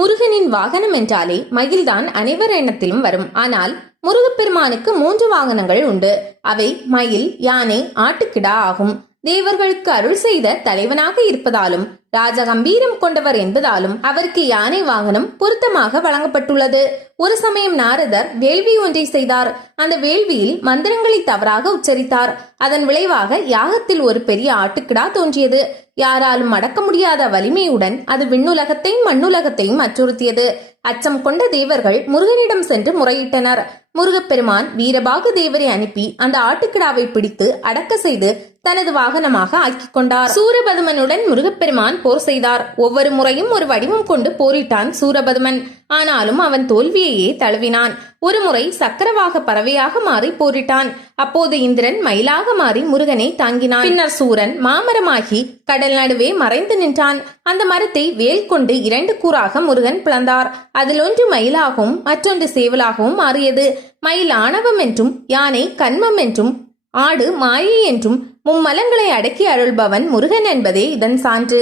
முருகனின் வாகனம் என்றாலே மயில்தான் அனைவர் எண்ணத்திலும் வரும். ஆனால் முருகப்பெருமானுக்கு மூன்று வாகனங்கள் உண்டு. அவை மயில் யானை ஆட்டுக்கிடா ஆகும். தேவர்களுக்கு அருள் செய்த தலைவனாக இருப்பதாலும் ராஜகம்பீரம் கொண்டவர் என்பதாலும் அவருக்கு யானை வாகனம் பொருத்தமாக வழங்கப்பட்டுள்ளது. ஒரு சமயம் நாரதர் வேள்வி ஒன்றை செய்தார். அந்த வேள்வியில் மந்திரங்களை தவறாக உச்சரித்தார். அதன் விளைவாக யாகத்தில் ஒரு பெரிய ஆட்டுக்கிடா தோன்றியது. யாராலும் அடக்க முடியாத வலிமையுடன் அது விண்ணுலகத்தையும் மண்ணுலகத்தையும் அச்சுறுத்தியது. அச்சம் கொண்ட தேவர்கள் முருகனிடம் சென்று முறையிட்டனர். முருகப்பெருமான் வீரபாகு தேவரை அனுப்பி அந்த ஆட்டுக்கிடாவை பிடித்து அடக்க செய்து தனது வாகனமாக ஆக்கிக் கொண்டார். சூரபதுமனுடன் முருகப்பெருமான் போர் செய்தார். ஒவ்வொரு முறையும் ஒரு வடிவம் கொண்டு போரிட்டான் சூரபதுமன். ஆனாலும் அவன் தோல்வியையே தழுவினான். ஒருமுறை சக்கரவாக பறவையாக மாறி போரிட்டான். அப்போது இந்திரன் மயிலாக மாறி முருகனை தாங்கினான். பின்னர் சூரன் மாமரமாகி கடல் நடுவே மறைந்து நின்றான். அந்த மரத்தை வேல் கொண்டு இரண்டு கூறாக முருகன் பிளந்தார். அதில் ஒன்று மயிலாகவும் மற்றொன்று சேவலாகவும் மாறியது. மயில் ஆணவம் என்றும் யானை கண்மம் என்றும் ஆடு மாயை என்றும் மும்மலங்களை அடக்கி அருள்பவன் முருகன் என்பதே இதன் சான்று.